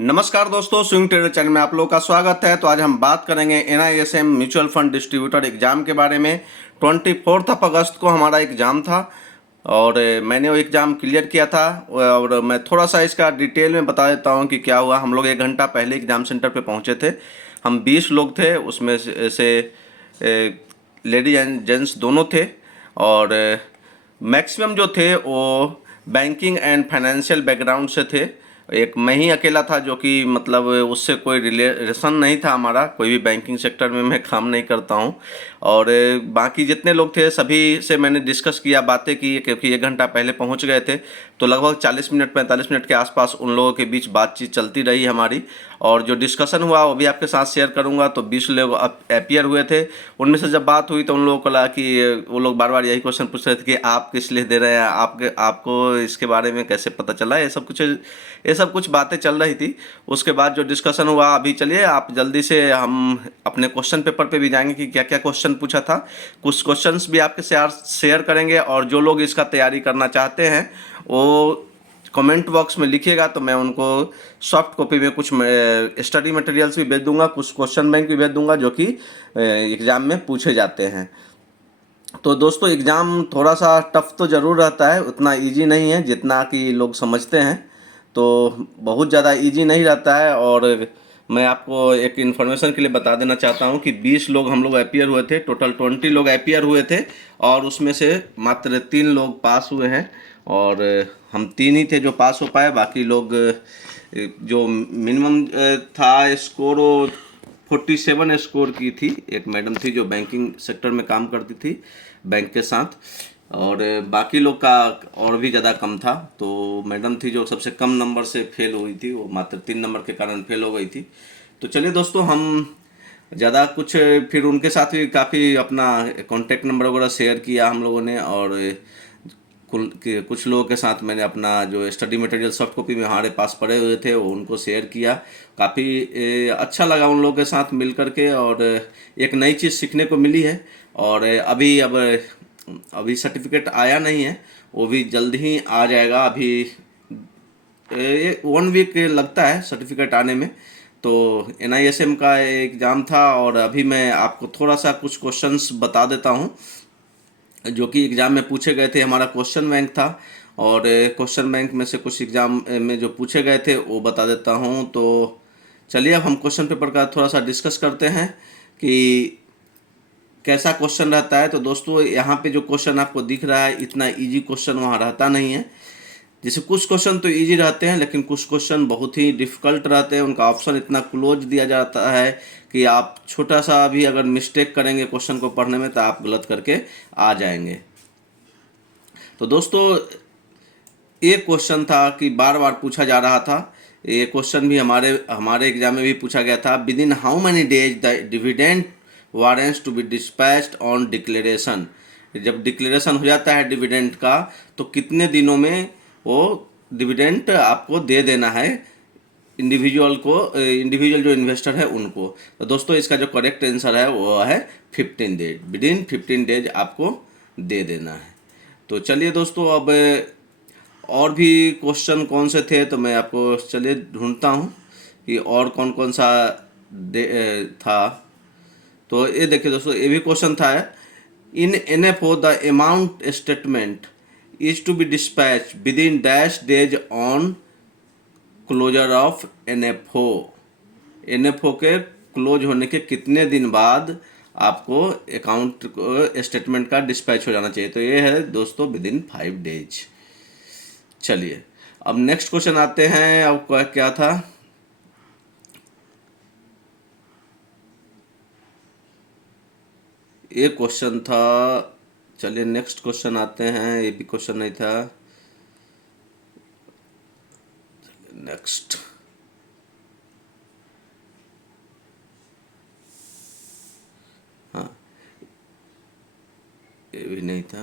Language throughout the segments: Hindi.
नमस्कार दोस्तों, स्विंग ट्रेडर चैनल में आप लोगों का स्वागत है। तो आज हम बात करेंगे NISM mutual fund distributor exam के बारे में। 24 अगस्त को हमारा एग्ज़ाम था और मैंने वो एग्ज़ाम क्लियर किया था। और मैं थोड़ा सा इसका डिटेल में बता देता हूँ कि क्या हुआ। हम लोग 1 घंटा पहले एग्ज़ाम सेंटर पे पहुँचे थे। हम 20 लोग थे, उसमें से लेडीज एंड जेंट्स दोनों थे और मैक्सिमम जो थे वो बैंकिंग एंड फाइनेंशियल बैकग्राउंड से थे। एक मैं ही अकेला था जो कि मतलब उससे कोई रिलेशन नहीं था हमारा, कोई भी बैंकिंग सेक्टर में मैं काम नहीं करता हूँ। और बाकी जितने लोग थे सभी से मैंने डिस्कस किया, बातें की, क्योंकि 1 घंटा पहले पहुँच गए थे। तो लगभग 40 मिनट 45 मिनट के आसपास उन लोगों के बीच बातचीत चलती रही हमारी। और जो डिस्कशन हुआ वो भी आपके साथ शेयर करूंगा। तो 20 लोग अपियर हुए थे। उनमें से जब बात हुई तो उन लोगों को लगा कि वो लोग बार बार यही क्वेश्चन पूछ रहे थे कि आप किस लिए दे रहे हैं, आपको इसके बारे में कैसे पता चला, ये सब कुछ बातें चल रही थी। उसके बाद जो डिस्कशन हुआ, अभी चलिए आप जल्दी से हम अपने क्वेश्चन पेपर पे भी जाएंगे कि क्या क्या क्वेश्चन पूछा था। कुछ क्वेश्चंस भी आपके शेयर करेंगे और जो लोग इसका तैयारी करना चाहते हैं वो कमेंट बॉक्स में लिखिएगा, तो मैं उनको सॉफ्ट कॉपी में कुछ स्टडी मटेरियल्स भी भेज दूंगा, कुछ क्वेश्चन बैंक भी भेज दूंगा जो कि एग्ज़ाम में पूछे जाते हैं। तो दोस्तों एग्ज़ाम थोड़ा सा टफ तो ज़रूर रहता है, उतना इजी नहीं है जितना कि लोग समझते हैं। तो बहुत ज़्यादा इजी नहीं रहता है। और मैं आपको एक इन्फॉर्मेशन के लिए बता देना चाहता हूँ कि 20 लोग हम लोग अपियर हुए थे, टोटल 20 लोग अपियर हुए थे और उसमें से मात्र 3 लोग पास हुए हैं। और हम 3 ही थे जो पास हो पाए। बाकी लोग जो मिनिमम था स्कोर वो 47 स्कोर की थी। एक मैडम थी जो बैंकिंग सेक्टर में काम करती थी बैंक के साथ, और बाकी लोग का और भी ज़्यादा कम था। तो मैडम थी जो सबसे कम नंबर से फेल हुई थी, वो मात्र 3 नंबर के कारण फेल हो गई थी। तो चलिए दोस्तों, हम ज़्यादा कुछ फिर उनके साथ भी काफ़ी अपना कॉन्टैक्ट नंबर वगैरह शेयर किया हम लोगों ने। और कुछ लोगों के साथ मैंने अपना जो स्टडी मटेरियल सॉफ्ट कॉपी में हमारे पास पड़े हुए थे वो उनको शेयर किया। काफ़ी अच्छा लगा उन लोगों के साथ मिल करके और एक नई चीज़ सीखने को मिली है। और अभी सर्टिफिकेट आया नहीं है, वो भी जल्द ही आ जाएगा। अभी 1 वीक लगता है सर्टिफिकेट आने में। तो NISM का एग्ज़ाम था और अभी मैं आपको थोड़ा सा कुछ क्वेश्चंस बता देता हूँ जो कि एग्ज़ाम में पूछे गए थे। हमारा क्वेश्चन बैंक था और क्वेश्चन बैंक में से कुछ एग्ज़ाम में जो पूछे गए थे वो बता देता हूँ। तो चलिए अब हम क्वेश्चन पेपर का थोड़ा सा डिस्कस करते हैं कि कैसा क्वेश्चन रहता है। तो दोस्तों यहाँ पे जो क्वेश्चन आपको दिख रहा है, इतना इजी क्वेश्चन वहाँ रहता नहीं है। जैसे कुछ क्वेश्चन तो इजी रहते हैं लेकिन कुछ क्वेश्चन बहुत ही डिफ़िकल्ट रहते हैं। उनका ऑप्शन इतना क्लोज दिया जाता है कि आप छोटा सा भी अगर मिस्टेक करेंगे क्वेश्चन को पढ़ने में तो आप गलत करके आ जाएंगे। तो दोस्तों ये क्वेश्चन था कि बार बार पूछा जा रहा था। ये क्वेश्चन भी हमारे एग्जाम में भी पूछा गया था। Within how many days the dividend warrants to be dispatched on declaration. जब डिक्लेरेशन हो जाता है डिविडेंड का तो कितने दिनों में वो डिविडेंड आपको दे देना है इंडिविजुअल जो इन्वेस्टर है उनको। तो दोस्तों इसका जो करेक्ट आंसर है वो है 15 डेज। विद इन 15 डेज आपको दे देना है। तो चलिए दोस्तों, अब और भी क्वेश्चन कौन से थे तो मैं आपको चलिए ढूंढता हूँ कि और कौन कौन सा था। तो ये देखिए दोस्तों, ये भी क्वेश्चन था। In NFO the amount statement is to be dispatch within dash days on closure of NFO। NFO के क्लोज होने के कितने दिन बाद आपको अकाउंट स्टेटमेंट का डिस्पैच हो जाना चाहिए। तो ये है दोस्तों विद इन 5 डेज। चलिए अब नेक्स्ट क्वेश्चन आते हैं। अब क्या था, ये क्वेश्चन था। चलिए नेक्स्ट क्वेश्चन आते हैं। ये भी क्वेश्चन नहीं था। नेक्स्ट, हाँ ये भी नहीं था।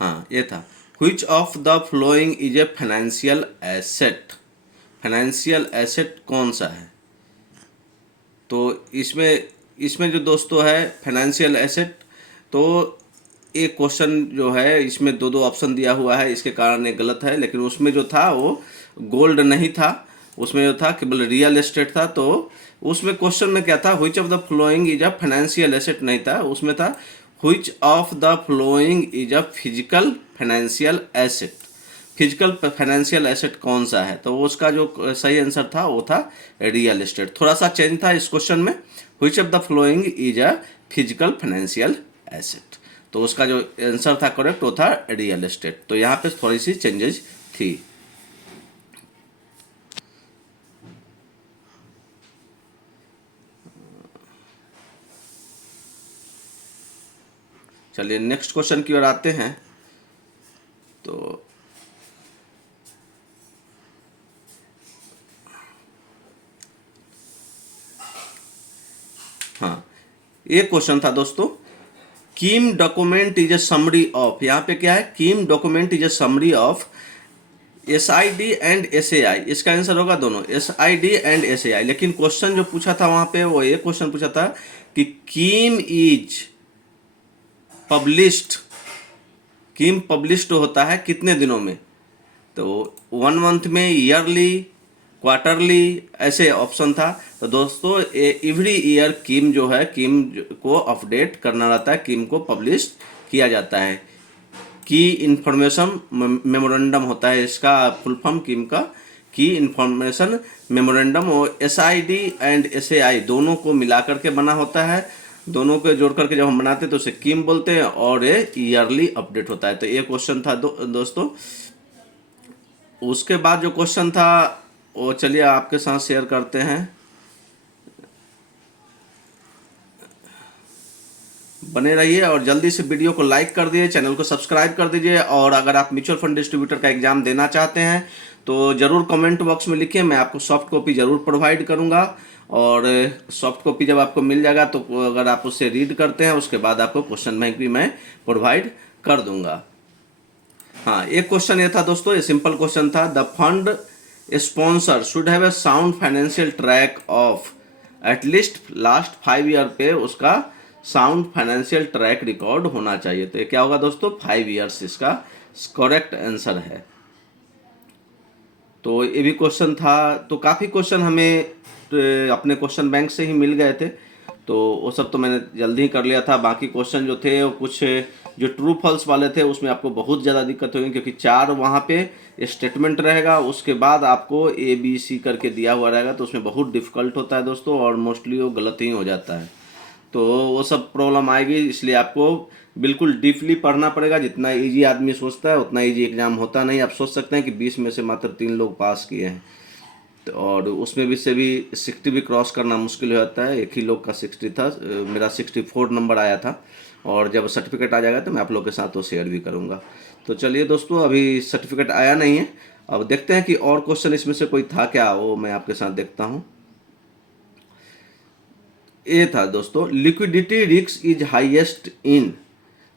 हाँ ये था, which of the following is a financial asset. Financial asset कौन सा है। तो इसमें जो दोस्तों है फाइनेंशियल एसेट, तो एक क्वेश्चन जो है इसमें दो ऑप्शन दिया हुआ है, इसके कारण ये गलत है। लेकिन उसमें जो था वो गोल्ड नहीं था, उसमें जो था केवल रियल एस्टेट था। तो उसमें क्वेश्चन में क्या था, which of the following is a financial asset नहीं था, उसमें था which of the following is a physical financial asset. Physical financial asset कौन सा है, तो उसका जो सही आंसर था वो था रियल एस्टेट। थोड़ा सा चेंज था इस क्वेश्चन में, which of the following is a physical financial asset. तो उसका जो आंसर था करेक्ट वो था रियल एस्टेट। तो यहाँ पे थोड़ी सी चेंजेस थी। चलिए नेक्स्ट क्वेश्चन की ओर आते हैं। तो हाँ, ये क्वेश्चन था दोस्तों, KIM document is a summary of, यहाँ पे क्या है, KIM document is a summary of SID and SAI। इसका आंसर होगा दोनों SID एंड SAI। लेकिन क्वेश्चन जो पूछा था वहां पे वो ये क्वेश्चन पूछा था कि कीम इज पब्लिश्ड, कीम पब्लिश्ड होता है कितने दिनों में, तो 1 मंथ में, ईयरली, क्वार्टरली, ऐसे ऑप्शन था। तो दोस्तों एवरी ईयर कीम जो है, कीम को अपडेट करना रहता है, कीम को पब्लिश किया जाता है। की इंफॉर्मेशन मेमोरेंडम होता है इसका फुल फॉर्म कीम का, की इंफॉर्मेशन मेमोरेंडम। और SID एंड SAI दोनों को मिलाकर के बना होता है, दोनों को जोड़ करके जब हम बनाते हैं तो उसे कीम बोलते हैं, और ये ईयरली अपडेट होता है। तो ये क्वेश्चन था दोस्तों। उसके बाद जो क्वेश्चन था वो चलिए आपके साथ शेयर करते हैं। बने रहिए और जल्दी से वीडियो को लाइक कर दीजिए, चैनल को सब्सक्राइब कर दीजिए। और अगर आप म्यूचुअल फंड डिस्ट्रीब्यूटर का एग्जाम देना चाहते हैं तो ज़रूर कमेंट बॉक्स में लिखिए, मैं आपको सॉफ्ट कॉपी ज़रूर प्रोवाइड करूंगा। और सॉफ्ट कॉपी जब आपको मिल जाएगा तो अगर आप उससे रीड करते हैं उसके बाद आपको क्वेश्चन बैंक भी मैं प्रोवाइड कर दूंगा। हाँ, एक क्वेश्चन ये था दोस्तों, ये सिंपल क्वेश्चन था, the fund sponsor should have a sound financial track of at least last 5 year पे उसका साउंड फाइनेंशियल ट्रैक रिकॉर्ड होना चाहिए। तो ये क्या होगा दोस्तों, 5 ईयर्स इसका करेक्ट आंसर है। तो ये भी क्वेश्चन था। तो काफ़ी क्वेश्चन हमें अपने क्वेश्चन बैंक से ही मिल गए थे, तो वो सब तो मैंने जल्दी ही कर लिया था। बाकी क्वेश्चन जो थे वो कुछ जो ट्रू फॉल्स वाले थे उसमें आपको बहुत ज़्यादा दिक्कत होगी, क्योंकि 4 वहाँ पे स्टेटमेंट रहेगा, उसके बाद आपको ABC करके दिया हुआ रहेगा, तो उसमें बहुत डिफ़िकल्ट होता है दोस्तों, और मोस्टली वो गलत ही हो जाता है। तो वो सब प्रॉब्लम आएगी, इसलिए आपको बिल्कुल डीपली पढ़ना पड़ेगा। जितना इजी आदमी सोचता है उतना इजी एग्जाम होता नहीं। आप सोच सकते हैं कि 20 में से मात्र 3 लोग पास किए हैं, तो और उसमें भी से भी 60 भी क्रॉस करना मुश्किल हो जाता है। एक ही लोग का 60 था, मेरा 64 नंबर आया था। और जब सर्टिफिकेट आ जाएगा तो मैं आप लोग के साथ वो शेयर भी करूँगा। तो चलिए दोस्तों, अभी सर्टिफिकेट आया नहीं है, अब देखते हैं कि और क्वेश्चन इसमें से कोई था क्या, वो मैं आपके साथ देखता हूँ। ये था दोस्तों, liquidity risk is highest in.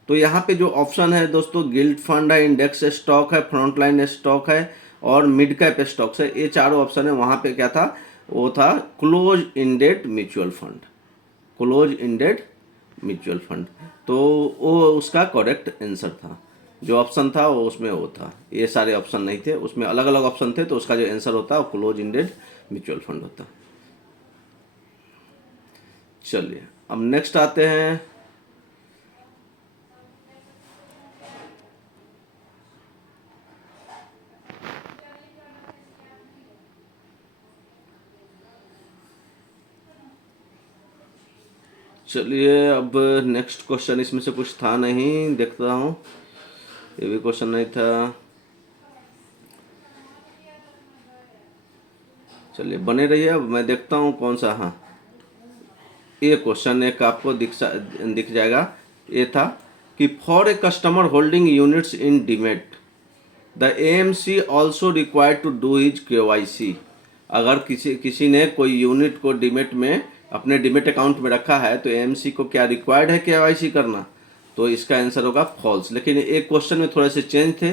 तो यहाँ पे जो ऑप्शन है दोस्तों, गिल्ड फंड है, इंडेक्स स्टॉक है, फ्रंटलाइन स्टॉक है और मिड कैप स्टॉक्स है, ये चारों ऑप्शन है। वहाँ पे क्या था, वो था close ended mutual fund, close ended mutual fund. तो वो उसका करेक्ट आंसर था, जो ऑप्शन था वो उसमें वो था। ये सारे ऑप्शन नहीं थे, उसमें अलग अलग ऑप्शन थे, तो उसका जो आंसर होता है वो क्लोज इंडेड म्यूचुअल फंड होता। चलिए अब नेक्स्ट आते हैं। चलिए अब नेक्स्ट क्वेश्चन, इसमें से कुछ था नहीं, देखता हूँ, ये भी क्वेश्चन नहीं था। चलिए बने रहिए, अब मैं देखता हूँ कौन सा। हाँ, ये क्वेश्चन एक आपको दिख जाएगा। ये था कि for a customer holding units in demat the AMC also required to do his KYC। अगर किसी ने कोई यूनिट को डीमेट में, अपने डीमेट अकाउंट में रखा है, तो AMC को क्या रिक्वायर्ड है KYC करना, तो इसका आंसर होगा फॉल्स। लेकिन एक क्वेश्चन में थोड़े से चेंज थे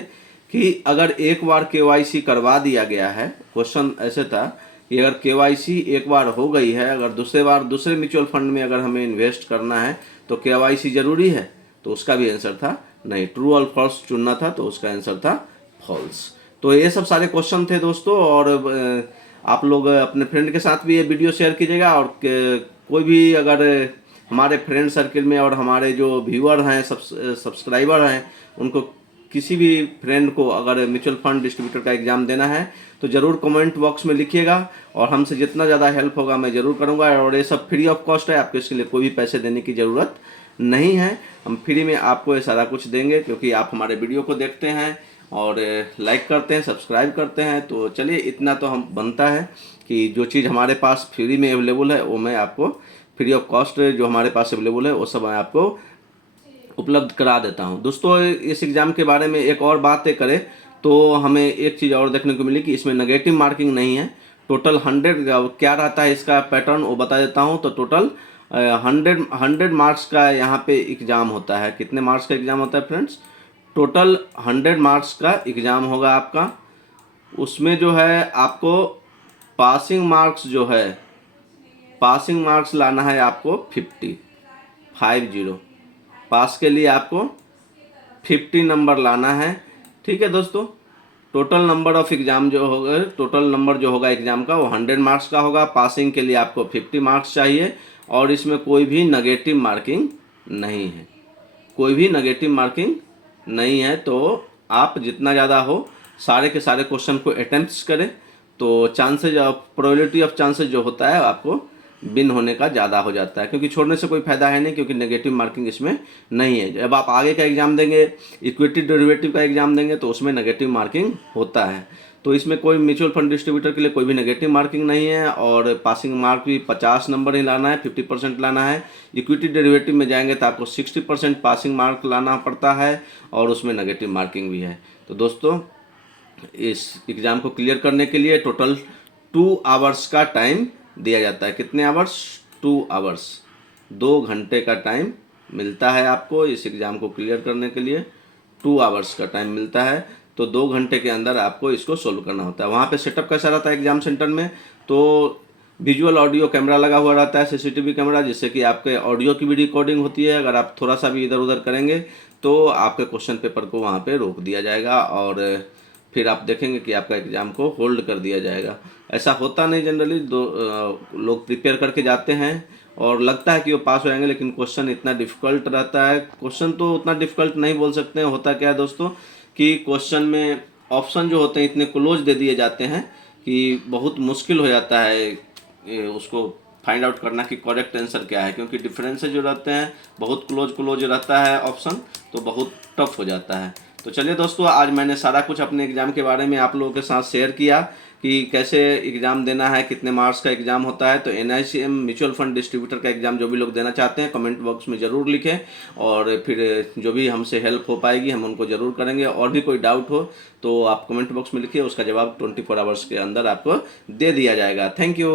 कि अगर एक बार KYC करवा दिया गया है, क्वेश्चन ऐसे था कि अगर KYC एक बार हो गई है, अगर दूसरे बार दूसरे म्यूचुअल फंड में अगर हमें इन्वेस्ट करना है तो KYC जरूरी है। तो उसका भी आंसर था नहीं, ट्रू और फॉल्स चुनना था तो उसका आंसर था फॉल्स। तो ये सब सारे क्वेश्चन थे दोस्तों, और आप लोग अपने फ्रेंड के साथ भी ये वीडियो शेयर कीजिएगा, और कोई भी अगर हमारे फ्रेंड सर्किल में और हमारे जो व्यूअर हैं, सब्सक्राइबर हैं, उनको किसी भी फ्रेंड को अगर म्यूचुअल फंड डिस्ट्रीब्यूटर का एग्ज़ाम देना है तो ज़रूर कमेंट बॉक्स में लिखिएगा, और हमसे जितना ज़्यादा हेल्प होगा मैं ज़रूर करूँगा। और ये सब फ्री ऑफ कॉस्ट है, आपको इसके लिए कोई भी पैसे देने की ज़रूरत नहीं है। हम फ्री में आपको ये सारा कुछ देंगे, क्योंकि आप हमारे वीडियो को देखते हैं और लाइक करते हैं, सब्सक्राइब करते हैं। तो चलिए, इतना तो हम बनता है कि जो चीज़ हमारे पास फ्री में अवेलेबल है वो मैं आपको फ्री ऑफ कॉस्ट जो हमारे पास अवेलेबल है वो सब मैं आपको उपलब्ध करा देता हूं। दोस्तों, इस एग्ज़ाम के बारे में एक और बात करें तो हमें एक चीज़ और देखने को मिली कि इसमें नेगेटिव मार्किंग नहीं है। टोटल 100 क्या रहता है इसका पैटर्न वो बता देता हूं। तो टोटल 100 मार्क्स का यहाँ पे एग्ज़ाम होता है। कितने मार्क्स का एग्ज़ाम होता है फ्रेंड्स? टोटल 100 मार्क्स का एग्ज़ाम होगा आपका। उसमें जो है आपको पासिंग मार्क्स जो है, पासिंग मार्क्स लाना है आपको 50 पास के लिए आपको 50 नंबर लाना है। ठीक है दोस्तों, टोटल नंबर ऑफ एग्ज़ाम जो होगा, टोटल नंबर जो होगा एग्ज़ाम का वो 100 मार्क्स का होगा। पासिंग के लिए आपको 50 मार्क्स चाहिए, और इसमें कोई भी नेगेटिव मार्किंग नहीं है, कोई भी नेगेटिव मार्किंग नहीं है। तो आप जितना ज़्यादा हो सारे के सारे क्वेश्चन को अटेम्प्ट्स करें, तो chances of probability of chances जो होता है आपको विन होने का ज़्यादा हो जाता है, क्योंकि छोड़ने से कोई फ़ायदा है नहीं, क्योंकि नेगेटिव मार्किंग इसमें नहीं है। जब आप आगे का एग्ज़ाम देंगे, इक्विटी डेरिवेटिव का एग्ज़ाम देंगे, तो उसमें नेगेटिव मार्किंग होता है। तो इसमें कोई म्यूचुअल फंड डिस्ट्रीब्यूटर के लिए कोई भी नेगेटिव मार्किंग नहीं है, और पासिंग मार्क भी 50 नंबर ही लाना है, 50% लाना है। इक्विटी डेरिवेटिव में जाएंगे तो आपको 60% पासिंग मार्क लाना पड़ता है, और उसमें नेगेटिव मार्किंग भी है। तो दोस्तों, इस एग्ज़ाम को क्लियर करने के लिए टोटल 2 आवर्स का टाइम दिया जाता है। कितने आवर्स? 2 आवर्स, 2 घंटे का टाइम मिलता है आपको इस एग्ज़ाम को क्लियर करने के लिए। 2 आवर्स का टाइम मिलता है, तो 2 घंटे के अंदर आपको इसको सोल्व करना होता है। वहाँ पे सेटअप कैसा रहता है एग्ज़ाम सेंटर में? तो विजुअल ऑडियो कैमरा लगा हुआ रहता है, सीसीटीवी कैमरा, जिससे कि आपके ऑडियो की भी रिकॉर्डिंग होती है। अगर आप थोड़ा सा भी इधर उधर करेंगे तो आपके क्वेश्चन पेपर को वहाँ पे रोक दिया जाएगा, और फिर आप देखेंगे कि आपका एग्ज़ाम को होल्ड कर दिया जाएगा। ऐसा होता नहीं जनरली, लोग प्रिपेयर करके जाते हैं और लगता है कि वो पास हो जाएंगे, लेकिन क्वेश्चन इतना डिफ़िकल्ट रहता है। क्वेश्चन तो उतना डिफ़िकल्ट नहीं बोल सकते हैं। होता क्या है दोस्तों कि क्वेश्चन में ऑप्शन जो होते हैं इतने क्लोज दे दिए जाते हैं कि बहुत मुश्किल हो जाता है उसको फाइंड आउट करना कि करेक्ट आंसर क्या है, क्योंकि डिफरेंसेस जो रहते हैं बहुत क्लोज रहता है ऑप्शन, तो बहुत टफ हो जाता है। तो चलिए दोस्तों, आज मैंने सारा कुछ अपने एग्ज़ाम के बारे में आप लोगों के साथ शेयर किया कि कैसे एग्ज़ाम देना है, कितने मार्क्स का एग्ज़ाम होता है। तो NICM म्यूचुअल फंड डिस्ट्रीब्यूटर का एग्ज़ाम जो भी लोग देना चाहते हैं कमेंट बॉक्स में ज़रूर लिखें, और फिर जो भी हमसे हेल्प हो पाएगी हम उनको ज़रूर करेंगे। और भी कोई डाउट हो तो आप कमेंट बॉक्स में लिखिए, उसका जवाब 24 आवर्स के अंदर आपको दे दिया जाएगा। Thank you.